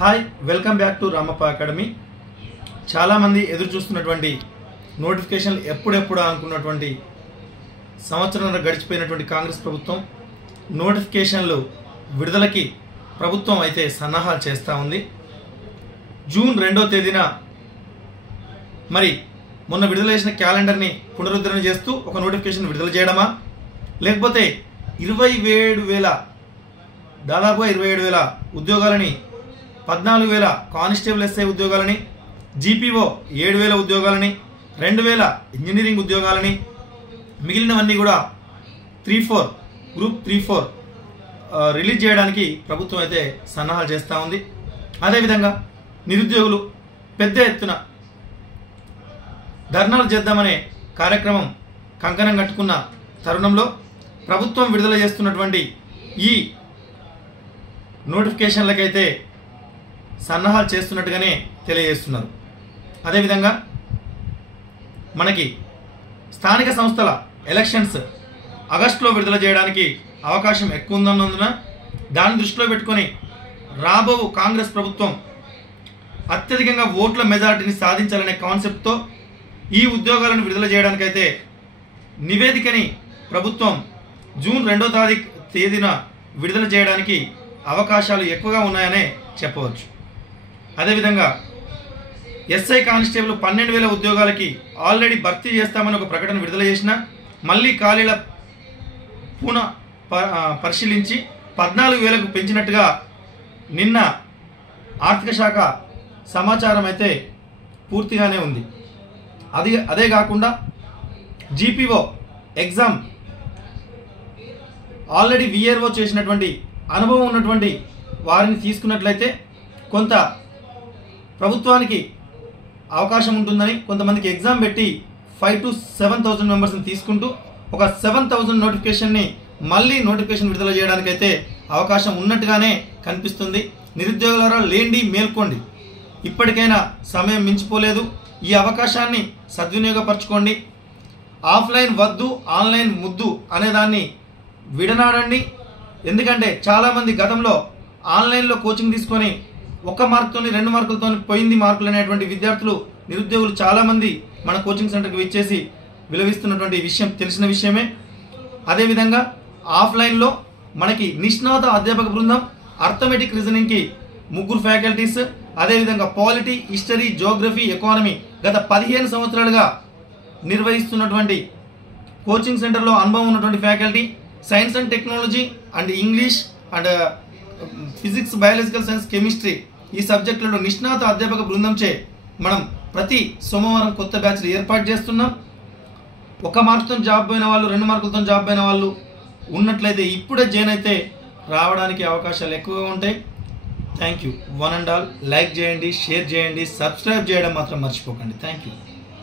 Hi welcome back to Ramappa academy. చాలామంది ఎదురు చూస్తున్నటువంటి నోటిఫికేషన్లు ఎప్పుడెప్పుడు అనుకున్నటువంటి సంవత్సరం గడిచిపోయినటువంటి కాంగ్రెస్ ప్రభుత్వం నోటిఫికేషన్లు విడుదలకి ప్రభుత్వం అయితే సన్నాహాలు చేస్తూ ఉంది. జూన్ 2వ తేదీన మరి మొన్న విడుదల చేసిన క్యాలెండర్ని పునరుద్ధరణ చేస్తూ ఒక నోటిఫికేషన్ విడుదల చేయడమా, లేకపోతే 27,000 దాదాపుగా 27,000 ఉద్యోగాలని, 14,000 కానిస్టేబుల్ ఎస్ఐ ఉద్యోగాలని, జీపీఓ 7,000 ఉద్యోగాలని, 2,000 ఇంజనీరింగ్ ఉద్యోగాలని, మిగిలినవన్నీ కూడా గ్రూప్ 3-4 రిలీజ్ చేయడానికి ప్రభుత్వం అయితే సన్నాహాలు చేస్తూ ఉంది. అదేవిధంగా నిరుద్యోగులు పెద్ద ఎత్తున ధర్నాలు చేద్దామనే కార్యక్రమం కంకణం కట్టుకున్న తరుణంలో ప్రభుత్వం విడుదల చేస్తున్నటువంటి ఈ నోటిఫికేషన్లకైతే సన్నాహాలు చేస్తున్నట్టుగానే తెలియజేస్తున్నారు. అదేవిధంగా మనకి స్థానిక సంస్థల ఎలక్షన్స్ ఆగస్టులో విడుదల చేయడానికి అవకాశం ఎక్కువ ఉందన్నందున దాన్ని దృష్టిలో పెట్టుకొని రాబో కాంగ్రెస్ ప్రభుత్వం అత్యధికంగా ఓట్ల మెజారిటీని సాధించాలనే కాన్సెప్ట్తో ఈ ఉద్యోగాలను విడుదల చేయడానికైతే నివేదికని ప్రభుత్వం జూన్ 2వ తేదీన విడుదల చేయడానికి అవకాశాలు ఎక్కువగా ఉన్నాయనే చెప్పవచ్చు. అదేవిధంగా ఎస్ఐ కానిస్టేబుల్ 12,000 ఉద్యోగాలకి ఆల్రెడీ భర్తీ చేస్తామని ఒక ప్రకటన విడుదల చేసిన మళ్ళీ ఖాళీల పరిశీలించి 14,000కు పెంచినట్టుగా నిన్న ఆర్థిక శాఖ సమాచారం అయితే పూర్తిగానే ఉంది. అదే కాకుండా జీపీఓ ఎగ్జామ్ ఆల్రెడీ విఆర్ఓ చేసినటువంటి అనుభవం ఉన్నటువంటి వారిని తీసుకున్నట్లయితే కొంత ప్రభుత్వానికి అవకాశం ఉంటుందని కొంతమందికి ఎగ్జామ్ పెట్టి 5,000 to 7,000 మెంబర్స్ని తీసుకుంటూ ఒక 7,000 నోటిఫికేషన్ని మళ్ళీ నోటిఫికేషన్ విడుదల చేయడానికైతే అవకాశం ఉన్నట్టుగానే కనిపిస్తుంది. నిరుద్యోగులారా లేండి, మేల్కోండి, ఇప్పటికైనా సమయం మించిపోలేదు. ఈ అవకాశాన్ని సద్వినియోగపరచుకోండి. ఆఫ్లైన్ వద్దు, ఆన్లైన్ ముద్దు అనేదాన్ని విడనాడండి. ఎందుకంటే చాలామంది గతంలో ఆన్లైన్లో కోచింగ్ తీసుకొని 1 మార్కుతోని 2 మార్కులతో పోయింది మార్కులు అనేటువంటి విద్యార్థులు, నిరుద్యోగులు చాలామంది మన కోచింగ్ సెంటర్కి విచ్చేసి విలువిస్తున్నటువంటి విషయం తెలిసిన విషయమే. అదేవిధంగా ఆఫ్లైన్లో మనకి నిష్ణాత అధ్యాపక బృందం, అర్థమెటిక్ రీజనింగ్కి 3 ఫ్యాకల్టీస్, అదేవిధంగా పాలిటీ, హిస్టరీ, జియోగ్రఫీ, ఎకానమీ గత 15 సంవత్సరాలుగా నిర్వహిస్తున్నటువంటి కోచింగ్ సెంటర్లో అనుభవం ఉన్నటువంటి faculty, science and technology and English and physics, biological science, chemistry ఈ సబ్జెక్టులలో నిష్ణాత అధ్యాపక బృందంచే మనం ప్రతి సోమవారం కొత్త బ్యాచ్లు ఏర్పాటు చేస్తున్నాం. 1 మార్కుతో జాబ్ పోయిన వాళ్ళు, 2 మార్కులతో జాబ్ పోయిన వాళ్ళు ఉన్నట్లయితే ఇప్పుడే జాయిన్ అయితే రావడానికి అవకాశాలు ఎక్కువగా ఉంటాయి. Thank you. One and all like చేయండి, షేర్ చేయండి, సబ్స్క్రైబ్ చేయడం మాత్రం మర్చిపోకండి. Thank you.